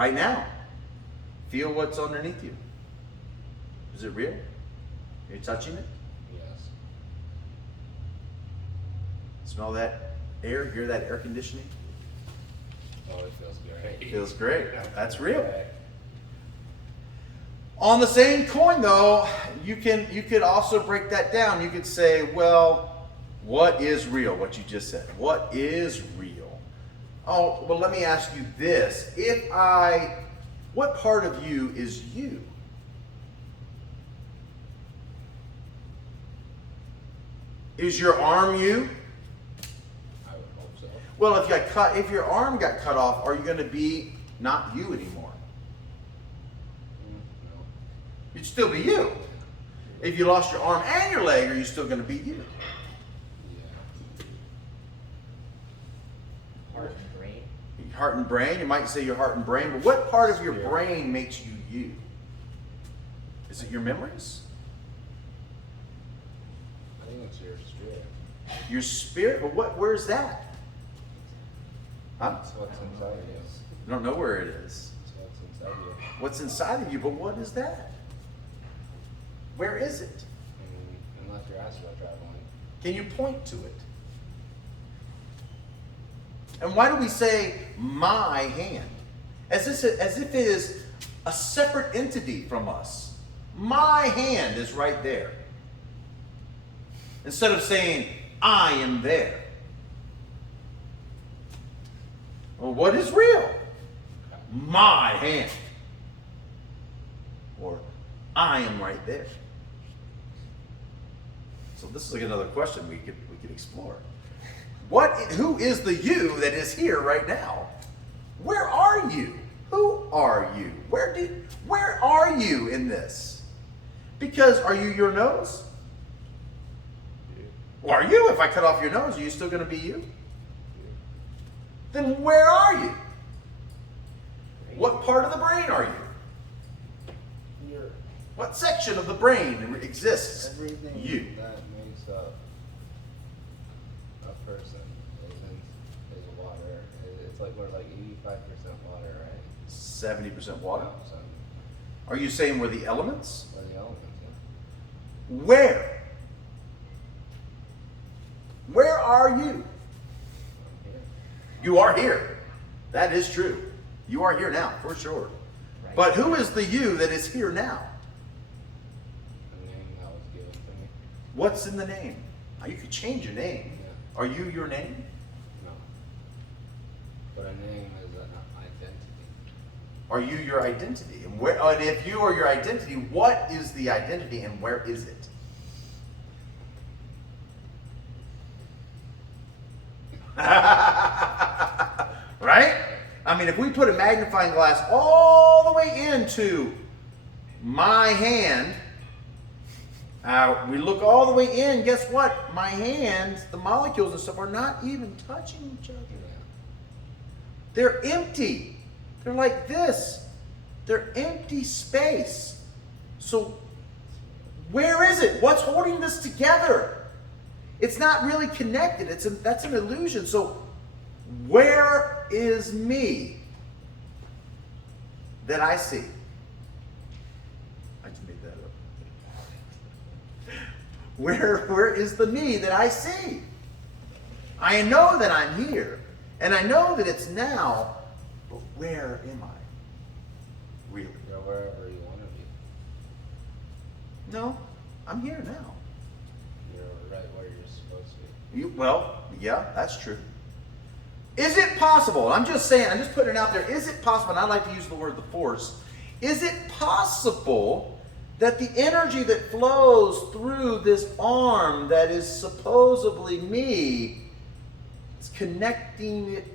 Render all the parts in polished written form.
Right now, feel what's underneath you. Is it real? Are you touching it? Yes. Smell that air? Hear that air conditioning? Oh, it feels great. It feels great. That's real. Okay. On the same coin, though, you could also break that down. You could say, well, what is real? What you just said. What is real? Oh, well, let me ask you this. What part of you is you? Is your arm you? I would hope so. Well, if your arm got cut off, are you going to be not you anymore? No. You'd still be you. If you lost your arm and your leg, are you still going to be you? Yeah. Heart and brain. Your heart and brain. You might say your heart and brain, but what part of your brain makes you you? Is it your memories? I think it's your spirit. Your spirit? But where's that? Huh? That's what's inside of you. I don't know where it is. That's what's inside of you. What's inside of you, but what is that? Where is it? Unless you're astral traveling. Can you point to it? And why do we say my hand? As if it is a separate entity from us. My hand is right there. Instead of saying, I am there. Well, what is real? My hand. Or, I am right there. So this is like another question we could explore. Who is the you that is here right now? Where are you? Who are you? Where are you in this? Because are you your nose? Well, are you? If I cut off your nose, are you still going to be you? Then where are you? What part of the brain are you? What section of the brain exists? Everything You. that makes up a person is water. It's like we're like 85% water, right? 70% water. So, Are you saying we're the elements? or the elements, yeah. Where? Where are you? Here. You are here. That is true. You are here now, for sure. Right. But who is the you that is here now? The name that was given to me. What's in the name? Now, you could change your name. Yeah. Are you your name? No. But a name is an identity. Are you your identity? And if you are your identity, what is the identity and where is it? Right? I mean, if we put a magnifying glass all the way into my hand, we look all the way in, guess what? My hands, the molecules and stuff are not even touching each other. Yeah. They're empty. They're like this. They're empty space. So where is it? What's holding this together? It's not really connected. That's an illusion. So where is me that I see? I just made that up. Where is the me that I see? I know that I'm here, and I know that it's now, but where am I? Really? You're wherever you want to be. No, I'm here now. You're right where you're supposed to be. Yeah, that's true. Is it possible? I'm just saying, I'm just putting it out there. Is it possible, and I like to use the word the force, is it possible that the energy that flows through this arm that is supposedly me is connecting it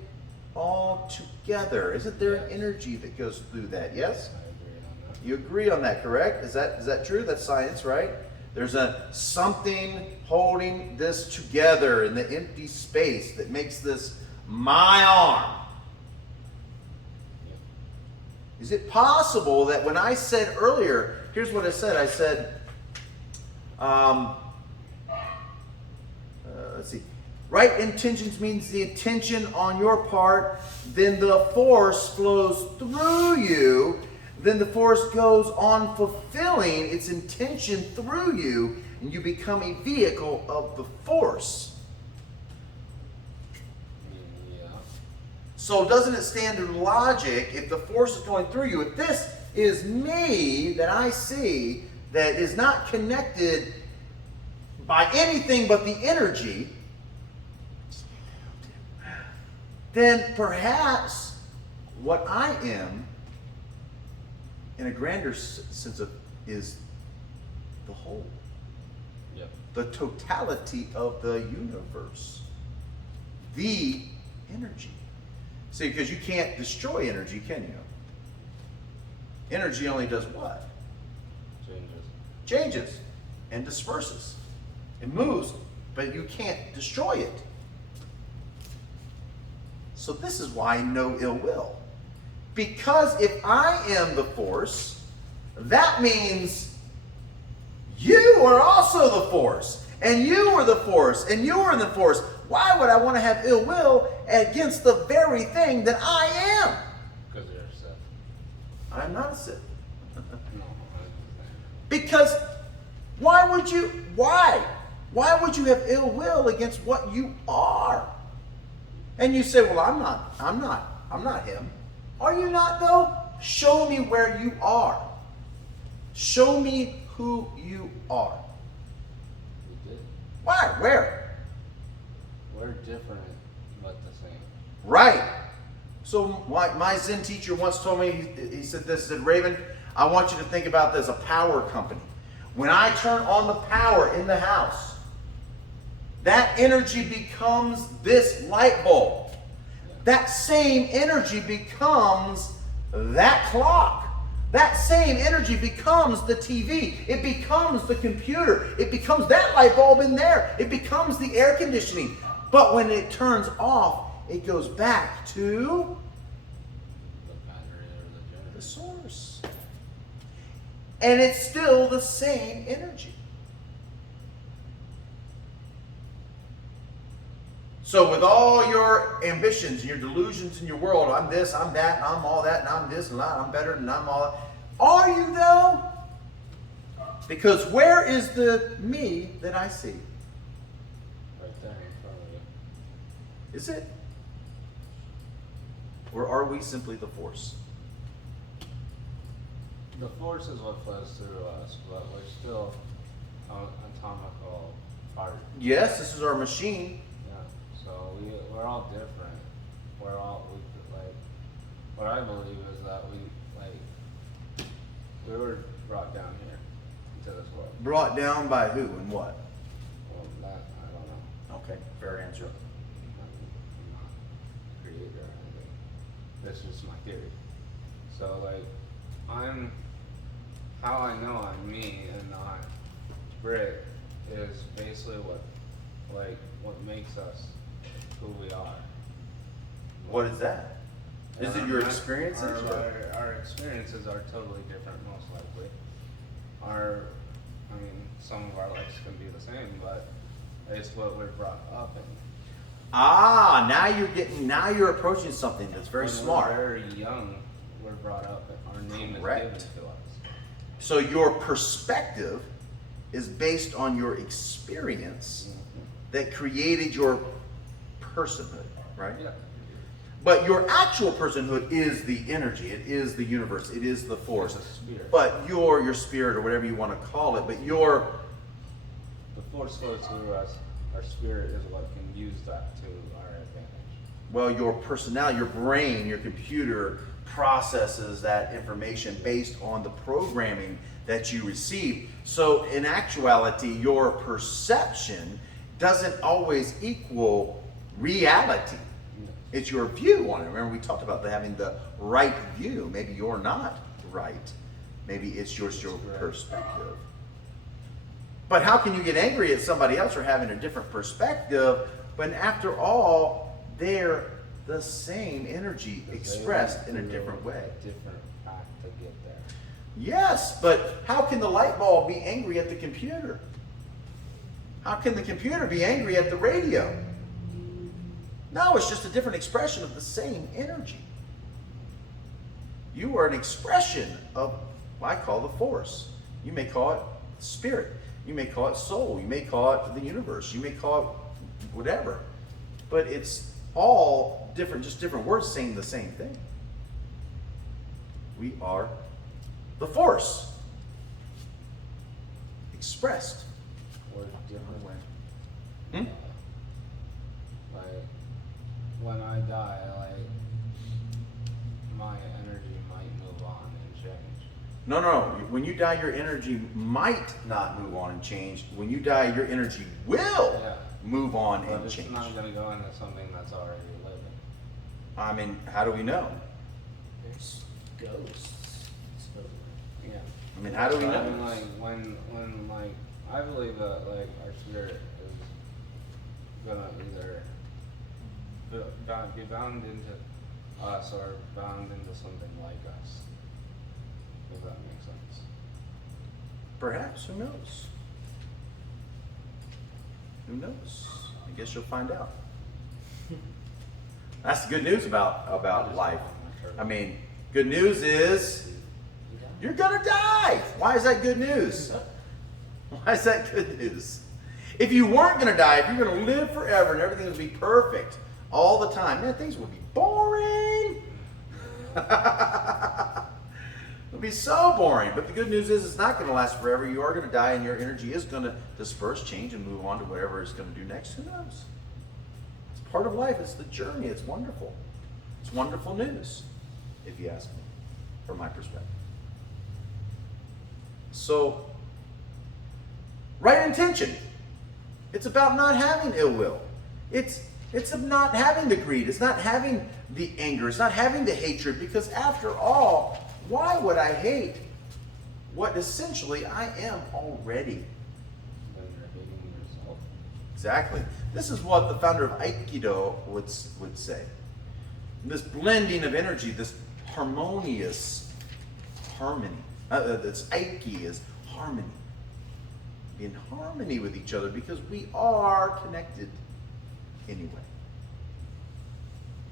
all together? Isn't there an energy that goes through that? Yes? I agree on that. You agree on that, correct? Is that true? That's science, right? There's something holding this together in the empty space that makes this my arm. Is it possible that when I said earlier, here's what I said. I said, let's see. right intentions means the intention on your part, then the force flows through you, then the force goes on fulfilling its intention through you, and you become a vehicle of the force. Yeah. So doesn't it stand to logic, if the force is going through you, if this is me that I see that is not connected by anything but the energy, then perhaps what I am, in a grander sense of, is the whole. Yep. The totality of the universe. The energy. See, because you can't destroy energy, can you? Energy only does what? Changes and disperses. It moves, but you can't destroy it. So this is why no ill will. Because if I am the force, that means you are also the force. And you are the force. And you are the force. Why would I want to have ill will against the very thing that I am? Because you're a Sith. I'm not a Sith. No, I'm Because why would you have ill will against what you are? And you say, well, I'm not him. Are you not though? Show me where you are. Show me who you are. We did. Why? Where? We're different, but the same. Right. So my Zen teacher once told me, he said this, he said, Raven, I want you to think about this, a power company. When I turn on the power in the house, that energy becomes this light bulb. That same energy becomes that clock. That same energy becomes the TV. It becomes the computer. It becomes that light bulb in there. It becomes the air conditioning. But when it turns off, it goes back to The battery or the generator. the source. And it's still the same energy. So with all your ambitions, your delusions in your world, I'm this, I'm that, and I'm all that, and I'm this, and I'm better, and I'm all that. Are you though? Because where is the me that I see? Right there in front of you. Is it? Or are we simply the force? The force is what flows through us, but we're still an atomical part. Yes, this is our machine. Yeah. So we're all different. We're all like. What I believe is that we were brought down here into this world. Brought down by who and what? Well, that I don't know. Okay, fair answer. I'm not a creator or anything. That's just my theory. So how I know I'm me and not Brick is basically what makes us who we are. What is that? Is it your experiences? Our experiences are totally different, most likely. Some of our lives can be the same, but it's what we're brought up in. Ah, now you're approaching something that's very smart. When we're very young, we're brought up, our name Correct. is given to us. So your perspective is based on your experience that created your personhood, right? Yeah. But your actual personhood is the energy, it is the universe, it is the force. It's a spirit. But your spirit, or whatever you want to call it, but The force flows through us. Our spirit is what can use that to our advantage. well, your personality, your brain, your computer processes that information based on the programming that you receive. So in actuality, your perception doesn't always equal reality. It's your view on it. Remember, we talked about having the right view. Maybe you're not right. Maybe it's just your perspective. But how can you get angry at somebody else for having a different perspective when, after all, they're the same energy expressed in a different way? Different path to get there. Yes, but how can the light bulb be angry at the computer? How can the computer be angry at the radio? No, it's just a different expression of the same energy. You are an expression of what I call the force. You may call it spirit. You may call it soul. You may call it the universe. You may call it whatever. But it's all different, just different words saying the same thing. We are the force expressed. Or different way. Hmm? Like, when I die, like, my energy might move on and change. No, no, no. When you die, your energy might not move on and change. When you die, your energy will move on But and it's change. not going to go into something that's already living. I mean, how do we know? There's ghosts. Yeah. I mean, how do we I know? mean, like, when like, I believe that, like, our spirit is gonna either be bound into us or bound into something like us. If that makes sense. Perhaps. Who knows? Who knows? I guess you'll find out. That's the good news about life. I mean, good news is you're gonna die. Why is that good news? Why is that good news? If you weren't gonna die, if you're gonna live forever and everything would be perfect all the time, man, things would be boring. It'll be so boring. But the good news is it's not gonna last forever. You are gonna die and your energy is gonna disperse, change, and move on to whatever it's gonna do next. Who knows? It's part of life. It's the journey. It's wonderful. It's wonderful news, if you ask me, from my perspective. So, right intention. It's about not having ill will. It's of not having the greed. It's not having the anger. It's not having the hatred. Because after all, why would I hate what essentially I am already? Then you're hating yourself. Exactly. This is what the founder of Aikido would say. This blending of energy, this harmonious harmony. That's Aiki is harmony. Be in harmony with each other because we are connected anyway.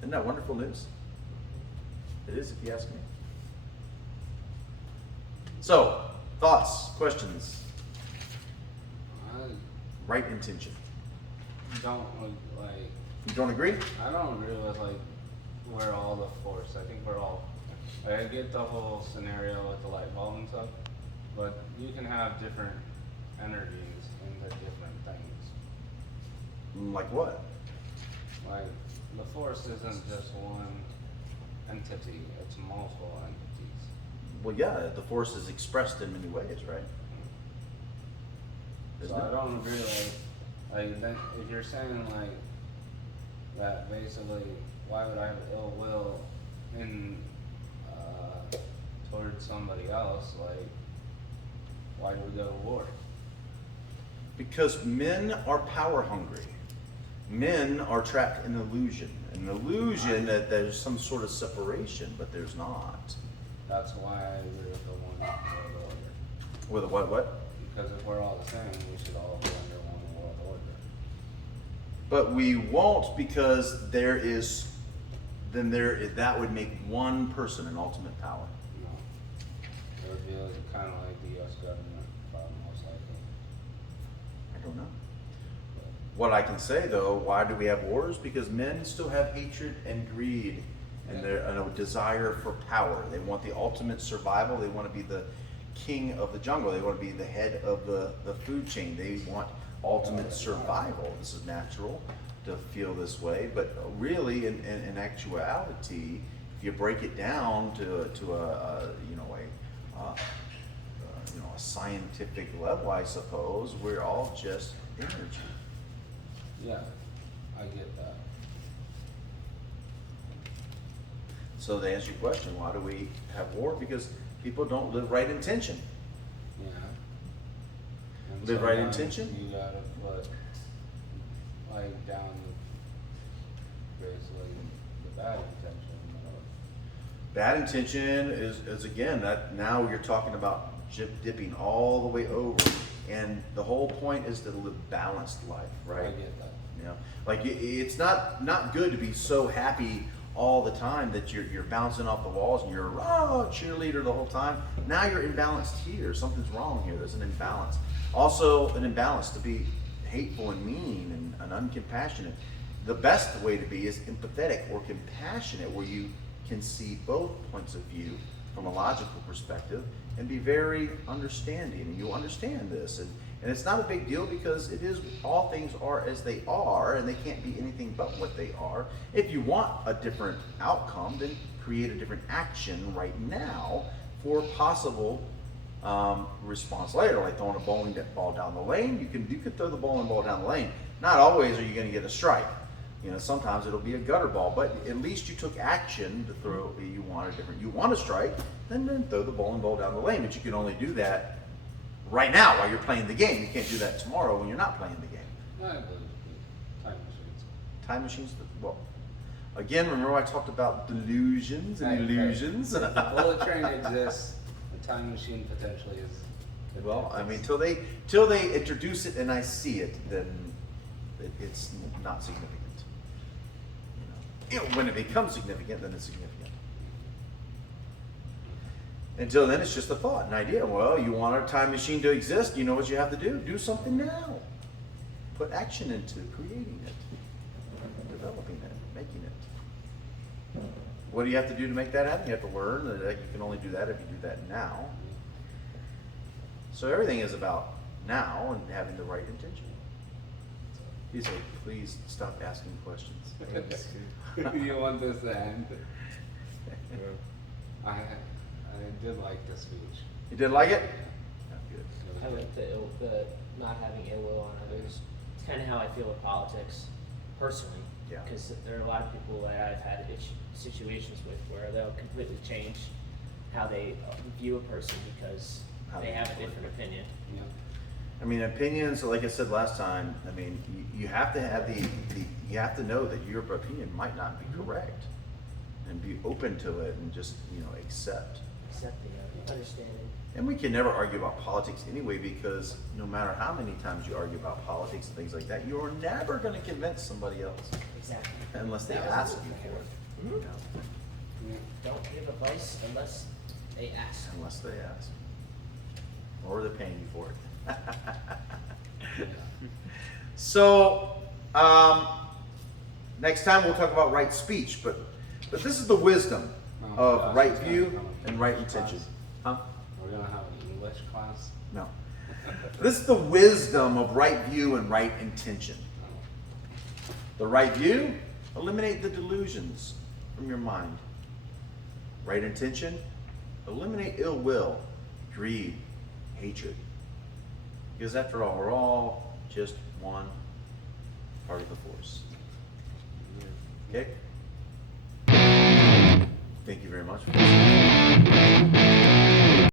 Isn't that wonderful news? It is, if you ask me. So, thoughts, questions, I right intention. don't like. You don't agree? I don't agree with like we're all the force. I think we're all. I get the whole scenario with the light bulb and stuff, but you can have different energies into different things. Like what? Like the force isn't just one entity; it's multiple entities. Well, yeah, the force is expressed in many ways, right? So Isn't I it? don't agree like then if you're saying like that basically, why would I have ill will in towards somebody else? Like, why do we go to war? Because men are power hungry. Men are trapped in illusion. An illusion that there's some sort of separation, but there's not. That's why I agree with the one world order. With a what? Because if we're all the same, we should all be under one world order. But we won't because that would make one person an ultimate power. You know, it would be like, kind of like the U.S. government, probably most likely. I don't know. What I can say though, why do we have wars? Because men still have hatred and greed and a desire for power. They want the ultimate survival. They want to be the king of the jungle. They want to be the head of the food chain. They want ultimate survival. This is natural to feel this way, but really in actuality, if you break it down to a scientific level, I suppose, we're all just energy. Yeah, I get that. So to answer your question, why do we have war? Because people don't live right intention. Yeah. And Live right sometimes intention? You gotta put like down basically the bad intention. Bad intention is again, that now you're talking about dipping all the way over. And the whole point is to live balanced life, I right? get that. You know, like it's not good to be so happy all the time that you're bouncing off the walls and you're cheerleader the whole time. Now you're imbalanced here. Something's wrong here. There's an imbalance. Also, an imbalance to be hateful and mean and uncompassionate. The best way to be is empathetic or compassionate, where you can see both points of view from a logical perspective and be very understanding, and you'll understand this. And it's not a big deal, because it is, all things are as they are, and they can't be anything but what they are. If you want a different outcome, then create a different action right now for possible response later, like throwing a bowling ball down the lane. You can throw the bowling ball down the lane. Not always are you going to get a strike. You know, sometimes it'll be a gutter ball, but at least you took action to throw. You want a strike, then throw the bowling ball down the lane. But you can only do that right now while you're playing the game. You can't do that tomorrow when you're not playing the game. I believe time machines. Time machines, well, again, remember I talked about delusions and illusions? If the bullet train exists, the time machine potentially is. Well, I mean, till they introduce it and I see it, then it's not significant. You know, when it becomes significant, then it's significant. Until then, it's just a thought, an idea. Well, you want a time machine to exist, you know what you have to do? Do something now. Put action into creating it, developing it, making it. What do you have to do to make that happen? You have to learn that you can only do that if you do that now. So everything is about now and having the right intention. He said, please stop asking questions. You want this to end? I did like the speech. You did like it? Yeah, good. I like the not having ill will on others. It's kind of how I feel with politics, personally. Yeah. Because there are a lot of people that I've had situations with where they'll completely change how they view a person because they have a different opinion. Yeah. I mean, opinions, like I said last time, I mean, you have to have you have to know that your opinion might not be correct, and be open to it and just, accept. Accepting of understanding. And we can never argue about politics anyway, because no matter how many times you argue about politics and things like that, you're never going to convince somebody else. Exactly. Unless they ask you for it. Mhm. Yeah. Don't give advice unless they ask. Unless they ask. Or they're paying you for it. So, next time we'll talk about right speech, but this is the wisdom of right view and right intention. Huh? We're gonna have an English class. No. This is the wisdom of right view and right intention. The right view, eliminate the delusions from your mind. Right intention, eliminate ill will, greed, hatred. Because after all, we're all just one part of the force. Okay? Thank you very much for listening.